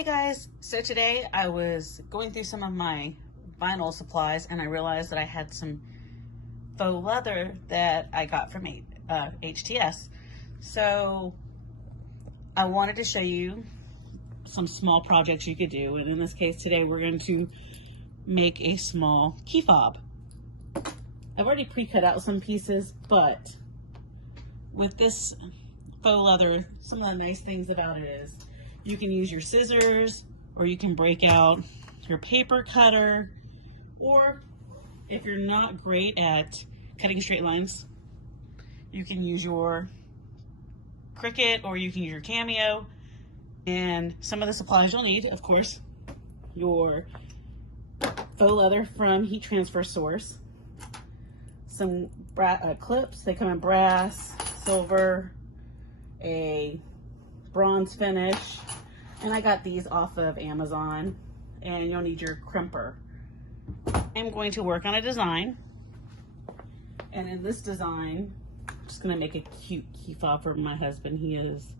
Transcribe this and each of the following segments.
Hey guys, so today I was going through some of my vinyl supplies and I realized that I had some faux leather that I got from HTS. So I wanted to show you some small projects you could do, and in this case today we're going to make a small key fob. I've already pre-cut out some pieces, but with this faux leather, some of the nice things about it is you can use your scissors, or you can break out your paper cutter, or if you're not great at cutting straight lines, you can use your Cricut or you can use your Cameo. And some of the supplies you'll need, of course, your faux leather from Heat Transfer Source, some clips. They come in brass, silver, a bronze finish, and I got these off of Amazon. And you'll need your crimper. I'm going to work on a design, and in this design I'm just going to make a cute key fob for my husband. He is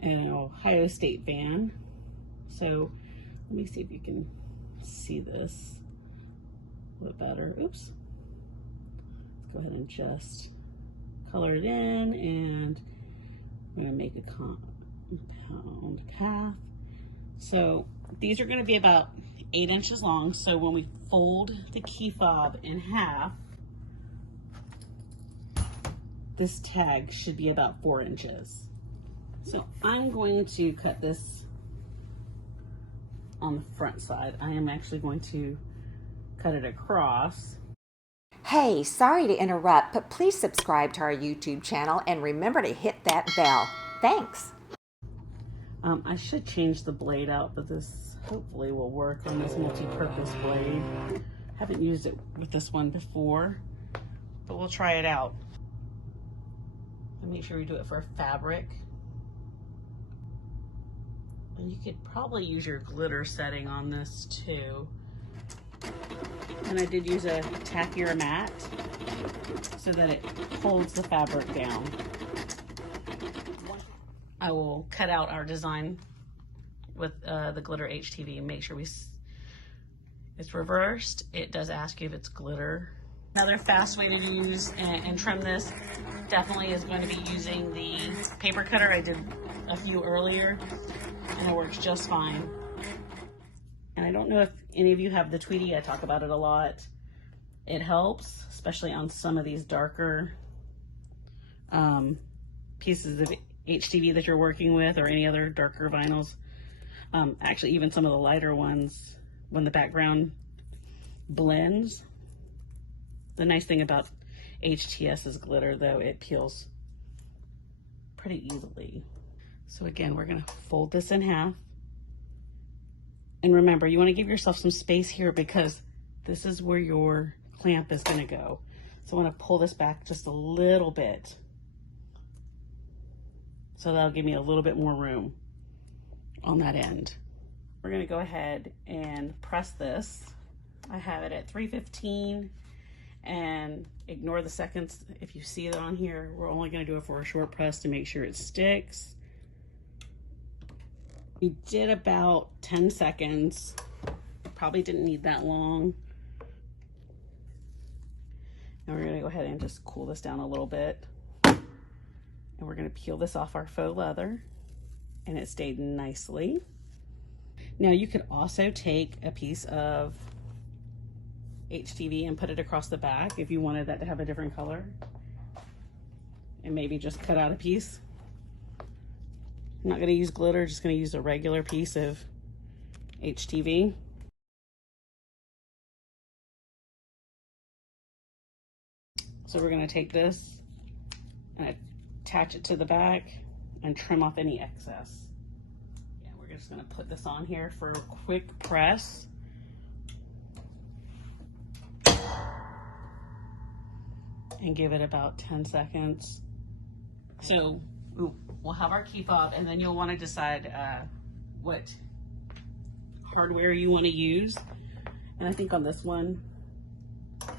an Ohio State fan, so let me see if you can see this a little better. Oops. Let's go ahead and just color it in, and I'm going to make a compound path. So these are going to be about 8 inches long. So when we fold the key fob in half, this tag should be about 4 inches. So I'm going to cut this on the front side. I am actually going to cut it across. Hey, sorry to interrupt, but please subscribe to our YouTube channel and remember to hit that bell. Thanks. I should change the blade out, but this hopefully will work on this multi-purpose blade. Haven't used it with this one before, but we'll try it out. And make sure we do it for fabric. And you could probably use your glitter setting on this too. And I did use a tackier mat so that it holds the fabric down. I will cut out our design with the glitter HTV and make sure it's reversed. It does ask you if it's glitter. Another fast way to use and trim this definitely is going to be using the paper cutter. I did a few earlier and it works just fine. And I don't know if any of you have the Tweety. I talk about it a lot. It helps, especially on some of these darker pieces of HTV that you're working with, or any other darker vinyls. Actually, even some of the lighter ones, when the background blends. The nice thing about HTS's glitter, though, it peels pretty easily. So again, we're gonna fold this in half. And remember, you wanna give yourself some space here because this is where your clamp is gonna go. So I wanna pull this back just a little bit. So that'll give me a little bit more room on that end. We're gonna go ahead and press this. I have it at 315, and ignore the seconds if you see it on here. We're only gonna do it for a short press to make sure it sticks. We did about 10 seconds. Probably didn't need that long. And we're gonna go ahead and just cool this down a little bit. And we're going to peel this off our faux leather, and it stayed nicely. Now you could also take a piece of HTV and put it across the back if you wanted that to have a different color, and maybe just cut out a piece. I'm not going to use glitter, just going to use a regular piece of HTV. So we're going to take this and attach it to the back and trim off any excess. Yeah, we're just gonna put this on here for a quick press. And give it about 10 seconds. So we'll have our key fob, and then you'll wanna decide what hardware you wanna use. And I think on this one, I'm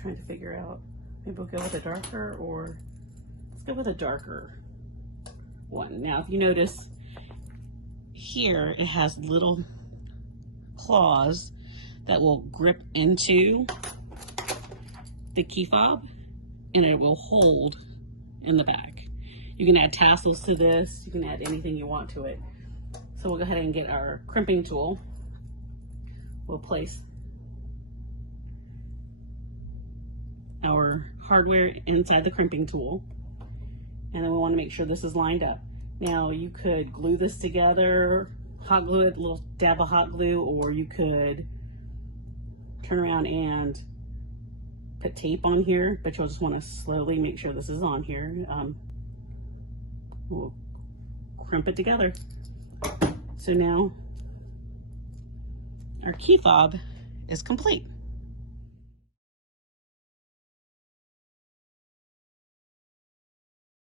trying to figure out, maybe we'll go with a darker, or let's go with a darker one. Now, if you notice, here it has little claws that will grip into the key fob, and it will hold in the back. You can add tassels to this. You can add anything you want to it. So we'll go ahead and get our crimping tool. We'll place our hardware inside the crimping tool, and then we want to make sure this is lined up. Now you could glue this together, hot glue it, a little dab of hot glue, or you could turn around and put tape on here, but you'll just want to slowly make sure this is on here. We'll crimp it together. So now our key fob is complete.